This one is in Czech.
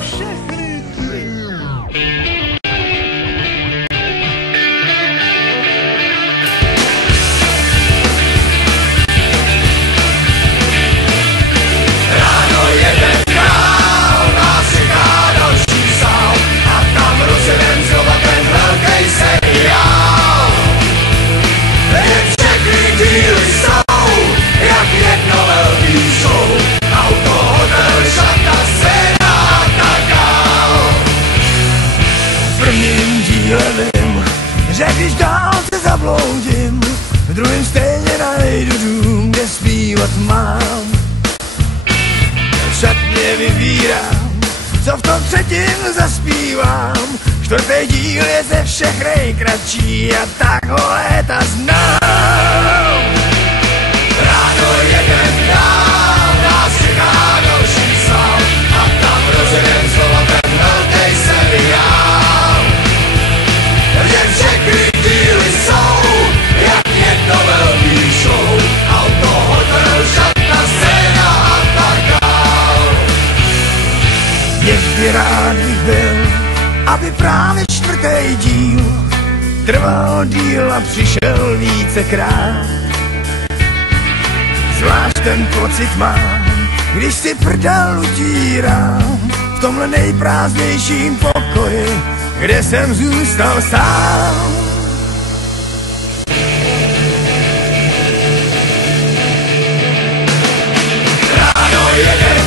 všechny ty. Ráno jeden král nás čeká další sál a tam rozjedem znova ten velký seriál. Jen všechny díly jsou jak jedno velký show. Auto, hotel, šata, scéna a tak dál. V prvním díle vím, že když dál se zabloudím, v druhém stejně najdu dům, kde zpívat mám. Šatně vybírám, co v tom třetím zaspívám. Čtvrtý díl je ze všech nejkratší a tak ho léta znám. Ráno jeden dál nás čeká další sál a tam rozjedem znova ten velký seriál. Jen všechny díly jsou jak jedno velký show. Auto, hotel, šatna, scéna a tak dál. Někdy rád bych byl, aby právě čtvrtý díl trval díl a přišel vícekrát. Zvlášť ten pocit mám, když si prdel utírám v tomhle nejprázdnějším pokoji, kde jsem zůstal sám. Ráno jeden